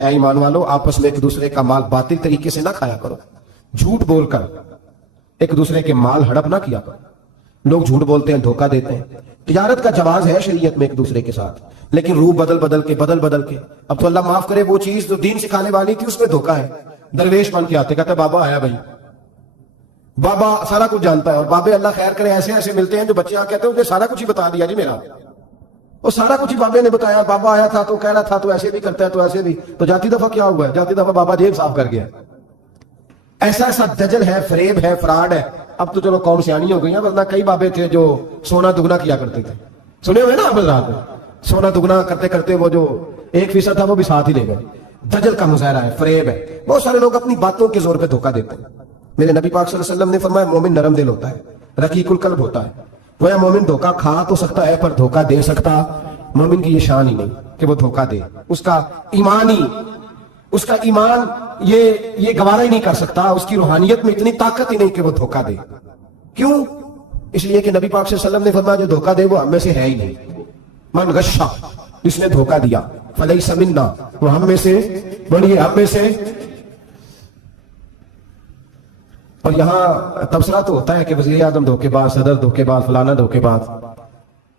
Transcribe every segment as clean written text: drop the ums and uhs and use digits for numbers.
اے ایمان والو آپس میں ایک دوسرے کا مال باطل طریقے سے نہ کھایا کرو، جھوٹ بول کر ایک دوسرے کے مال ہڑپ نہ کیا کرو۔ لوگ جھوٹ بولتے ہیں، دھوکہ دیتے ہیں۔ تجارت کا جواز ہے شریعت میں ایک دوسرے کے ساتھ، لیکن روح بدل بدل کے اب تو اللہ معاف کرے وہ چیز جو دین سکھانے والی تھی اس میں دھوکہ ہے۔ درویش بن کے آتے، کہتے بابا آیا بھائی، بابا سارا کچھ جانتا ہے، اور بابے اللہ خیر کرے ایسے ایسے ملتے ہیں جو بچے آ کہتے ہیں مجھے سارا کچھ ہی بتا دیا جی میرا، وہ سارا کچھ ہی بابے نے بتایا، بابا آیا تھا تو کہہ رہا تھا تو ایسے بھی کرتا ہے تو ایسے بھی، تو جاتی دفعہ کیا ہوا ہے؟ جاتی دفعہ بابا جیب صاف کر گیا۔ ایسا ایسا دجل ہے، فریب ہے، فراڈ ہے۔ اب تو چلو قوم سیانی ہو گئی ہیں، ورنہ کئی بابے تھے جو سونا دگنا کیا کرتے تھے، سنے ہوئے نا آپ حضرات، سونا دگنا کرتے کرتے وہ جو 1% تھا وہ بھی ساتھ ہی لے گئے۔ دجل کا مظاہرہ ہے، فریب ہے۔ بہت سارے لوگ اپنی باتوں کے زور پہ دھوکہ دیتے ہیں۔ میرے نبی پاک صلی اللہ علیہ وسلم نے فرمایا مومن نرم دل ہوتا ہے، رقیق القلب ہوتا ہے۔ گویا مومن دھوکہ کھا تو سکتا ہے پر دھوکہ دے سکتا مومن کی یہ شان ہی نہیں کہ وہ دھوکہ دے۔ اس کا ایمان یہ گوارا ہی نہیں کر سکتا، اس کی روحانیت میں اتنی طاقت ہی نہیں کہ وہ دھوکہ دے۔ کیوں؟ اس لیے کہ نبی پاک صلی اللہ علیہ وسلم نے فرمایا جو دھوکہ دے وہ ہم میں سے ہے ہی نہیں۔ من غشا، جس نے دھوکہ دیا، فلیس منا، وہ ہم میں سے بڑی ہم میں سے۔ اور یہاں تبصرہ تو ہوتا ہے کہ وزیر اعظم دھوکے باز، صدر دھوکے باز، فلانا دھوکے باز۔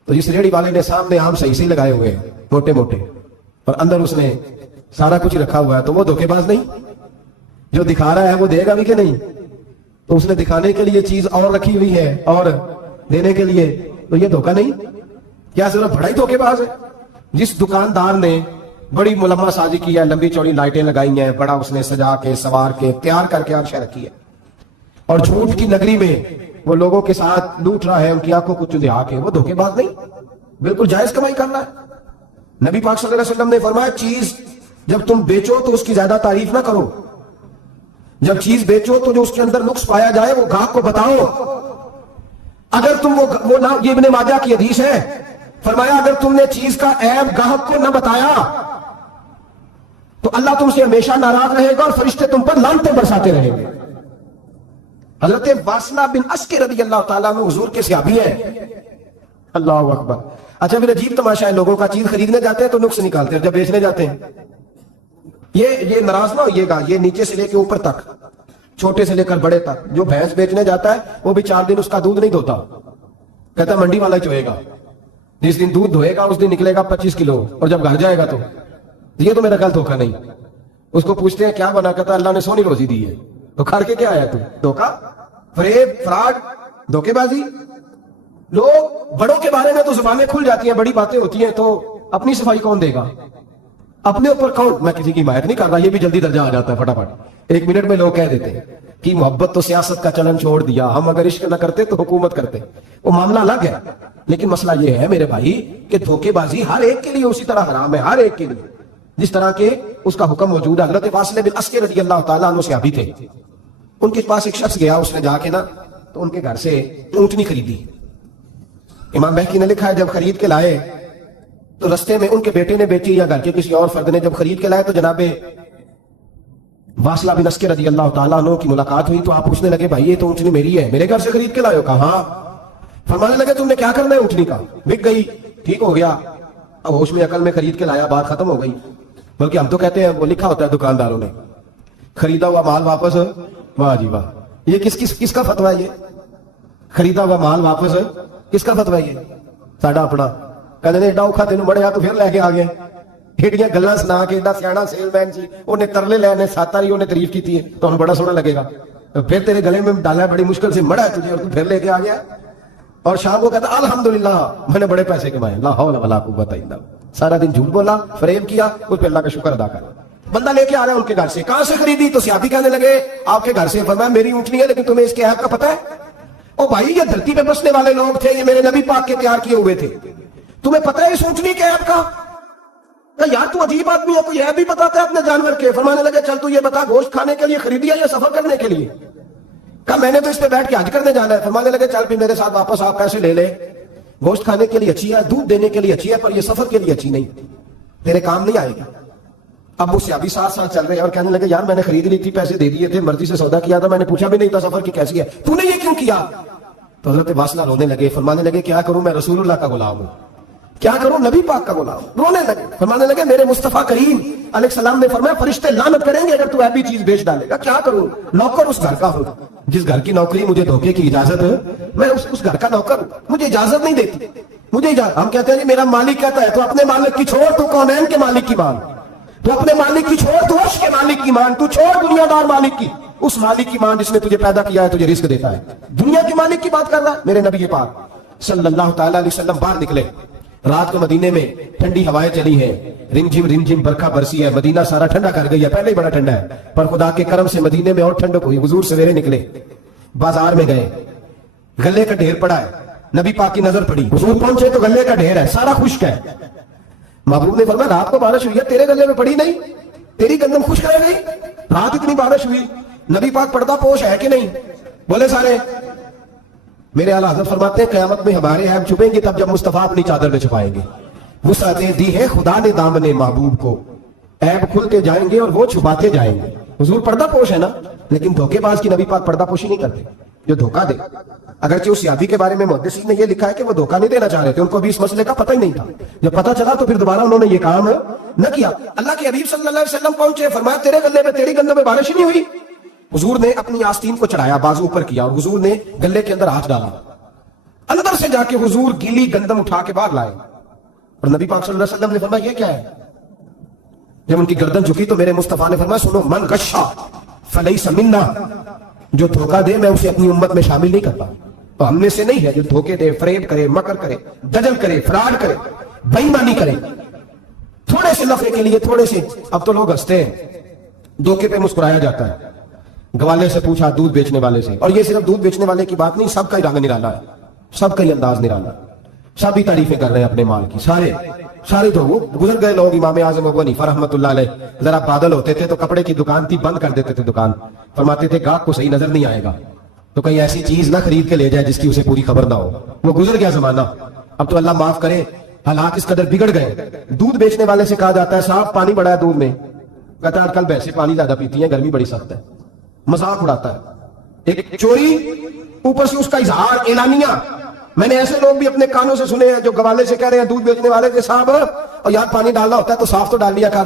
تو جس ریڑھی والے نے سامنے آم صحیح لگائے ہوئے ہیں موٹے موٹے، اور اندر اس نے سارا کچھ رکھا ہوا ہے، تو وہ دھوکے باز نہیں؟ جو دکھا رہا ہے وہ دے گا بھی کہ نہیں؟ تو اس نے دکھانے کے لیے چیز اور رکھی ہوئی ہے اور دینے کے لیے، تو یہ دھوکہ نہیں؟ کیا صرف بڑا ہی دھوکے باز ہے؟ جس دکاندار نے بڑی ملمہ سازی کی ہے، لمبی چوڑی لائٹیں لگائی ہیں، بڑا اس نے سجا کے سوار کے تیار کر کے ہر شے رکھی ہے، اور جھوٹ کی نگری میں وہ لوگوں کے ساتھ لوٹ رہا ہے، ان کی آنکھوں کو چندھا کے، وہ دھوکے باز نہیں؟ بالکل جائز کمائی کرنا ہے۔ نبی پاک صلی اللہ علیہ وسلم نے فرمایا چیز جب تم بیچو تو اس کی زیادہ تعریف نہ کرو، جب چیز بیچو تو جو اس کے اندر نقص پایا جائے وہ گاہک کو بتاؤ۔ اگر تم وہ یہ ابن ماجہ کی حدیث ہے، فرمایا اگر تم نے چیز کا عیب گاہک کو نہ بتایا تو اللہ تم سے ہمیشہ ناراض رہے گا اور فرشتے تم پر لعنتیں برساتے رہیں گے۔ حضرت واصلہ بن اسکر رضی اللہ تعالیٰ عنہ حضور کے صحابی ہیں۔ اللہ اکبر۔ اچھا پھر عجیب تماشا ہے، لوگوں کا چیز خریدنے جاتے ہیں تو نقص نکالتے ہیں، جب بیچنے جاتے ہیں یہ ناراض نہ ہوئیے گا، یہ نیچے سے لے کے اوپر تک، چھوٹے سے لے کر بڑے تک، جو بھینس بیچنے جاتا ہے وہ بھی 4 دن اس کا دودھ نہیں دھوتا، کہتا ہے منڈی والا چوئے گا، جس دن دودھ دھوئے گا اس دن نکلے گا 25 کلو، اور جب گھر جائے گا تو یہ تو میرا غلط دھوکہ نہیں۔ اس کو پوچھتے ہیں کیا بنا، کہتا ہے اللہ نے سونی روزی دی ہے، تو کھا کے کیا آیا تو؟ دھوکہ، فریب، فراڈ، دھوکے بازی۔ لوگ بڑوں کے بارے میں تو زبانیں کھل جاتی ہیں، بڑی باتیں ہوتی ہیں، تو اپنی صفائی کون دے گا؟ اپنے اوپر کون؟ میں کسی کی حمایت نہیں کر رہا، یہ بھی جلدی درجہ آ جاتا ہے فٹافٹ، 1 منٹ میں لوگ کہہ دیتے ہیں کہ محبت تو سیاست کا چلن چھوڑ دیا، ہم اگر عشق نہ کرتے تو حکومت کرتے، وہ معاملہ الگ ہے۔ لیکن مسئلہ یہ ہے میرے بھائی کہ دھوکے بازی ہر ایک کے لیے اسی طرح حرام ہے، ہر ایک کے لیے، جس طرح کے اس کا حکم موجود ہے۔ حضرت واصلہ بن اسکر رضی اللہ تعالیٰ عنہ صحابی تھے، ان کے پاس ایک شخص گیا، اس نے جا کے نا تو ان کے گھر سے اونٹنی خریدی۔ امام بہقی نے لکھا ہے جب خرید کے لائے تو رستے میں ان کے بیٹے نے بیچی یا گھر کے کسی اور فرد نے جب خرید کے لائے تو جناب واصلہ بن اسکر رضی اللہ تعالیٰ عنہ کی ملاقات ہوئی، تو آپ پوچھنے لگے بھائی یہ تو اونٹنی میری ہے، میرے گھر سے خرید کے لائے ہو؟ کہا ہاں۔ فرمانے لگے تم نے کیا کرنا ہے اونٹنی کا؟ بک گئی، ٹھیک ہو گیا، اب ہوش میں عقل میں خرید کے لایا، بات ختم ہو گئی۔ بلکہ ہم تو کہتے ہیں وہ لکھا ہوتا ہے دکانداروں نے خریدا ہوا مال واپس، واہ جی واہ، یہ کس کا فتویٰ ہے؟ یہ خریدا ہوا مال واپس کس کا فتویٰ ہے؟ یہ ساڈا اپنا۔ کہتے ہیں ایڈا اوکھا تینوں بڑھیا تو پھر لے کے آ گئے، ایڈیاں گلاں سنا کے، ایڈا سیاڑا سیل مین سی، انہیں ترلے لینے ساتھ ہی انہیں تعریف کی تھی، تو انہیں بڑا سونا لگے گا، پھر تیرے گلے میں ڈالا بڑی مشکل سے، مڑا ہے تجھے اور تو پھر لے کے آ گیا، اور شام کو کہتا الحمدللہ میں نے بڑے پیسے کمائے، لا حول ولا قوت الا باللہ۔ سارا دن جھوٹ بولا، فریب کیا، اس پہ اللہ کا شکر ادا کرا۔ بندہ لے کے آ رہا ہے ان کے گھر سے، کہاں سے خریدی؟ تو صحابی کہنے لگے آپ کے گھر سے۔ فرمایا میری اونٹنی ہے لیکن تمہیں اس کے عیب کا پتہ ہے؟ او بھائی یہ دھرتی پہ بسنے والے لوگ تھے، یہ میرے نبی پاک کے تیار کیے ہوئے تھے، تمہیں پتہ ہے اس اونٹنی کے عیب کا؟ یار تو عجیب آدمی ہے، کوئی عیب بھی بتاتا ہے اپنے جانور کے۔ فرمانے لگے چل تو یہ بتا گوشت کھانے کے لیے خریدی ہے یا سفر کرنے کے لیے؟ کہا میں نے تو اس پہ بیٹھ کے حج کرنے جانا ہے۔ فرمانے لگے چل بھی میرے ساتھ واپس آپ پیسے لے لے، گوشت کھانے کے لیے اچھی ہے، دودھ دینے کے لیے اچھی ہے، پر یہ سفر کے لیے اچھی نہیں، تیرے کام نہیں آئے گی۔ اب وہ صحابی ساتھ چل رہے ہیں اور کہنے لگے یار میں نے خرید لی تھی، پیسے دے دیے تھے، مرضی سے سودا کیا تھا، میں نے پوچھا بھی نہیں تھا سفر کی کیسی ہے، تو نے یہ کیوں کیا؟ تو حضرت واصلہ رونے لگے، فرمانے لگے کیا کروں، میں رسول اللہ کا غلام ہوں، کیا کروں نبی پاک کا غلام؟ رونے لگے، فرمانے لگے میرے مصطفیٰ کریم علیہ السلام نے فرمایا فرشتے لعنت کریں گے اگر تو ایسی چیز بیچ ڈالے گا۔ کیا کروں؟ نوکر اس گھر کا ہوں، جس گھر کی نوکری مجھے دھوکے کی اجازت ہے، میں اس گھر کا نوکر ہوں، مجھے اجازت نہیں دیتی، مجھے اجازت۔ ہم کہتے ہیں جی میرا مالک کہتا ہے، تو اپنے مالک کی چھوڑ، تو کونین کے مالک کی مان، تو اپنے مالک کی چھوڑ، تو عرش کے مالک کی مان، تو چھوڑ دنیا دار مالک کی، اس مالک کی مان جس نے تجھے پیدا کیا ہے، تجھے رزق دیتا ہے۔ دنیا کے مالک کی بات کر رہا ہے میرے نبی پاک صلی اللہ تعالیٰ علیہ وسلم۔ باہر نکلے، رات کو مدینے میں ٹھنڈی ہوائیں چلی ہیں، رمجھم برکھا برسی ہے، مدینہ سارا ٹھنڈا کر گئی ہے، پہلے ہی بڑا ٹھنڈا ہے، پر خدا کے کرم سے مدینے میں اور ٹھنڈک ہوئی۔ حضور سویرے نکلے، بازار میں گئے، گلے کا ڈھیر پڑا ہے، نبی پاک کی نظر پڑی، حضور پہنچے تو گلے کا ڈھیر ہے، سارا خشک ہے۔ محبوب نے فرمایا رات کو بارش ہوئی ہے، تیرے گلے میں پڑی نہیں، تیری گندم خشک رہ گئی، رات اتنی بارش ہوئی، نبی پاک پردہ پوش ہے کہ نہیں؟ بولے سارے۔ میرے اعلیٰ حضرت فرماتے ہیں قیامت میں ہمارے عیب چھپیں گے تب جب مصطفیٰ اپنی چادر میں چھپائیں گے۔ وسعتیں دی ہے خدا نے دامن محبوب کو، عیب کھلتے جائیں گے اور وہ چھپاتے جائیں گے۔ حضور پردہ پوش ہے نا، لیکن دھوکے باز کی نبی پاک پردہ پوشی نہیں کرتے، جو دھوکہ دے۔ اگرچہ اس صحابی کے بارے میں محدثین نے یہ لکھا ہے کہ وہ دھوکہ نہیں دینا چاہ رہے تھے، ان کو بھی اس مسئلے کا پتہ ہی نہیں تھا، جب پتہ چلا تو پھر دوبارہ انہوں نے یہ کام نہ کیا۔ اللہ کے حبیب صلی اللہ علیہ وسلم پہنچے، فرمایا تیرے گلے میں، تیری گندم میں بارش ہی نہیں ہوئی۔ حضور نے اپنی آستین کو چڑھایا، بازو اوپر کیا، اور حضور نے گلے کے اندر ہاتھ ڈالا، اندر سے جا کے حضور گیلی گندم اٹھا کے باہر لائے، اور نبی پاک صلی اللہ علیہ وسلم نے فرمایا یہ کیا ہے؟ جب ان کی گردن جھکی تو میرے مصطفیٰ نے فرمایا سنو، من غشا فلیس منا، جو دھوکہ دے میں اسے اپنی امت میں شامل نہیں کرتا، تو ہم میں سے نہیں ہے۔ جو دھوکے دے، فریب کرے، مکر کرے، دجل کرے، فراڈ کرے، بے ایمانی کرے، تھوڑے سے نفع کے لیے، تھوڑے سے، اب تو لوگ ہنستے ہیں، دھوکے پہ مسکرایا جاتا ہے۔ گوالے سے پوچھا، دودھ بیچنے والے سے، اور یہ صرف دودھ بیچنے والے کی بات نہیں، سب کا ہی رنگ نرالا ہے، سب کا ہی انداز نرالا، سب ہی تعریفیں کر رہے ہیں اپنے مال کی، سارے تو وہ گزر گئے لوگ۔ امام اعظم ابو حنیفہ رحمۃ اللہ علیہ، ذرا بادل ہوتے تھے تو کپڑے کی دکان تھی، بند کر دیتے تھے دکان، فرماتے تھے گاہک کو صحیح نظر نہیں آئے گا تو کہیں ایسی چیز نہ خرید کے لے جائے جس کی اسے پوری خبر نہ ہو۔ وہ گزر گیا زمانہ، اب تو اللہ معاف کرے، حالات اس قدر بگڑ گئے۔ دودھ بیچنے والے سے کہا جاتا ہے صاحب پانی بڑا ہے دودھ میں، کہتا ہے آج کل بھینسیں پانی زیادہ پیتی ہیں، گرمی بڑی سخت ہے، مذاق اڑاتا ہے۔ ایک چوری، اوپر سے اس کا اظہار اعلانیہ۔ میں نے ایسے لوگ بھی اپنے کانوں سے سنے ہیں جو گوالے سے کہہ رہے ہیں، دودھ بیچنے والے سے، صاحب اور یار پانی ڈالنا ہوتا ہے تو صاف تو ڈال لیا کر،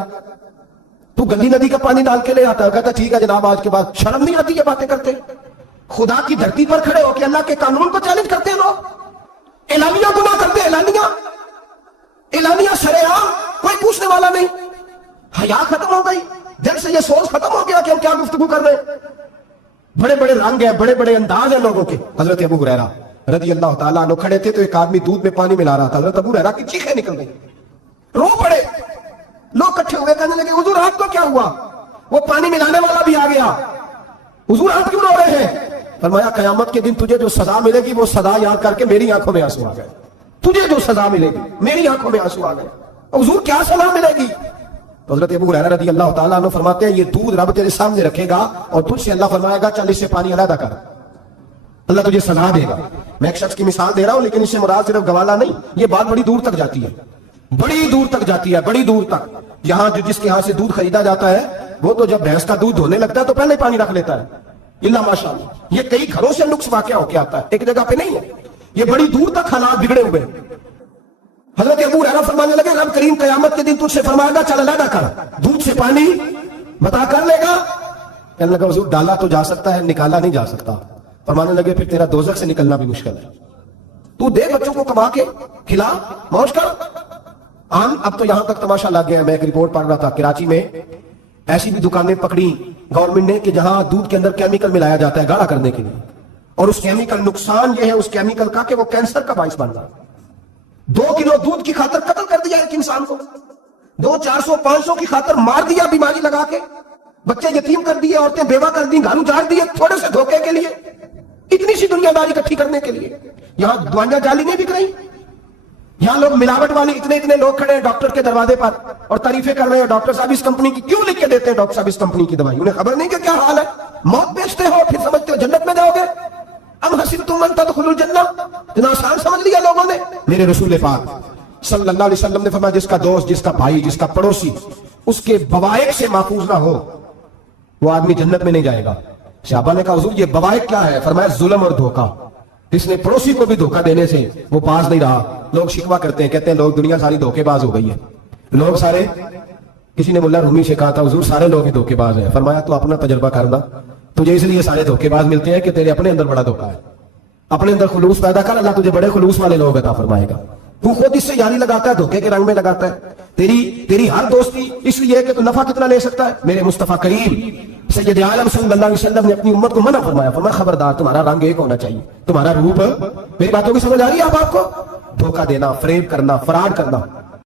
تو گندی ندی کا پانی ڈال کے لے آتا ہے۔ کہتا ٹھیک ہے جناب، آج کے بعد شرم نہیں آتی یہ باتیں کرتے؟ خدا کی دھرتی پر کھڑے ہو کے اللہ کے قانون کو چیلنج کرتے ہیں لوگ، اعلانیہ گناہ کرتے ہیں، اعلانیہ شرعام، کوئی پوچھنے والا نہیں۔ حیا ختم ہو گئی، دل سے یہ سوچ ختم ہو گیا کہ ہم کیا گفتگو کر رہے ہیں۔ بڑے بڑے رنگ ہیں، بڑے بڑے انداز ہیں لوگوں کے۔ حضرت ابو ہریرہ رضی اللہ تعالیٰ عنہ کھڑے تھے تو ایک آدمی دودھ میں پانی ملا رہا تھا، حضرت ابو ہریرہ کی چیخیں نکل گئی، رو پڑے، لوگ کٹھے ہوئے کہنے لگے حضور آپ کو کیا ہوا؟ وہ پانی ملانے والا بھی آ گیا، حضور آپ کیوں رو رہے ہیں؟ فرمایا قیامت کے دن تجھے جو سزا ملے گی وہ سزا یاد کر کے میری آنکھوں میں آنسو آ گئے، تجھے جو سزا ملے گی میری آنکھوں میں آنسو آ گئے۔ حضور کیا سزا ملے گی؟ حضرت ابو ہریرہ رضی اللہ تعالیٰ عنہ فرماتے ہیں یہ دودھ رب تیرے سامنے رکھے گا اور تجھ سے اللہ فرمائے گا چل اس سے پانی علیحدہ کر، اللہ تجھے سزا دے گا۔ میں ایک شخص کی مثال دے رہا ہوں، لیکن اس سے مراد صرف گوالا نہیں، یہ بات بڑی دور تک جاتی ہے، بڑی دور تک جاتی ہے، بڑی دور تک۔ یہاں جو جس کے ہاں سے دودھ خریدا جاتا ہے وہ تو جب بھینس کا دودھ دھونے لگتا ہے تو پہلے پانی رکھ لیتا ہے، اللہ ماشاءاللہ۔ یہ کئی گھروں سے نقص واقع ہو کے آتا ہے، ایک جگہ پہ نہیں ہے، یہ بڑی دور تک حالات بگڑے ہوئے۔ حضرت ابو ہریرہ فرمانے لگے رب کریم قیامت کے دن تجھ سے فرمائے گا چل علیحدہ کر، دودھ سے پانی بتا کر لے گا؟ کہنے لگا حضور ڈالا تو جا سکتا ہے، نکالا نہیں جا سکتا۔ فرمانے لگے پھر تیرا دوزخ سے نکلنا بھی مشکل ہے، تو دے بچوں کو کما کے کھلا، موج کر۔ اب تو یہاں تک تماشا لگ گیا، میں ایک رپورٹ پڑھ رہا تھا کراچی میں ایسی بھی دکانیں پکڑی گورنمنٹ نے کہ جہاں دودھ کے اندر کیمیکل ملایا جاتا ہے گاڑھا کرنے کے لیے، اور اس کیمیکل نقصان یہ ہے اس کیمیکل کا کہ وہ کینسر کا باعث بن رہا ہے۔ 2 کلو دودھ کی خاطر قتل کر دیا ایک انسان کو، 200 400 500 کی خاطر مار دیا بیماری لگا کے، بچے یتیم کر دیے، عورتیں بیوہ کر دی، گھر اجاڑ دیے تھوڑے سے دھوکے کے لیے، اتنی سی دنیا داری اکٹھی کرنے کے لیے۔ یہاں دوائیاں جعلی نہیں بک رہی، یہاں لوگ ملاوٹ والی اتنے لوگ کھڑے ہیں ڈاکٹر کے دروازے پر اور تعریفیں کر رہے ہیں ڈاکٹر صاحب اس کمپنی کی کیوں لکھ کے دیتے ہیں، ڈاکٹر صاحب اس کمپنی کی دوائی، انہیں خبر نہیں کہ کیا حال ہے، موت بیچتے ہو پھر سمجھتے ہو جنت میں جاؤ گے۔ ام حسبتم ان تدخلوا الجنہ، اتنا آسان سمجھ لیا لوگوں نے۔ میرے رسول پاک صلی اللہ علیہ وسلم نے فرمایا جس کا دوست، جس کا بھائی، جس کا پڑوسی اس کے بوائق سے محفوظ نہ ہو وہ آدمی جنت میں نہیں جائے گا۔ صحابہ نے کہا حضور یہ بوائق کیا ہے؟ فرمایا ظلم اور دھوکہ، جس نے پڑوسی کو بھی دھوکہ دینے سے وہ باز نہیں رہا. لوگ شکوا کرتے ہیں, کہتے ہیں لوگ دنیا ساری دھوکے باز ہو گئی ہے, لوگ سارے. کسی نے ملا رومی سے کہا تھا حضور سارے لوگ ہی دھوکے باز ہیں. فرمایا تو اپنا تجربہ کرنا, تجھے اس لیے سارے دھوکے باز ملتے ہیں کہ تیرے اپنے اندر بڑا دھوکہ ہے. اپنے اندر خلوص پیدا کر, اللہ تجھے بڑے خلوص والے لوگ عطا فرمائے گا. تو خود اس سے یاری لگاتا ہے, دھوکے کے رنگ میں لگاتا ہے. تیری ہر دوستی اس لیے کہ تو نفع کتنا لے سکتا ہے. میرے مصطفیٰ کریم سید عالم صلی اللہ علیہ وسلم نے اپنی امت کو منع فرمایا, فرمایا خبردار تمہارا رنگ ایک ہونا چاہیے, تمہارا روپ. میری باتوں کی سمجھ آ رہی ہے آپ کو؟ دھوکہ دینا, فریب کرنا, فراڈ کرنا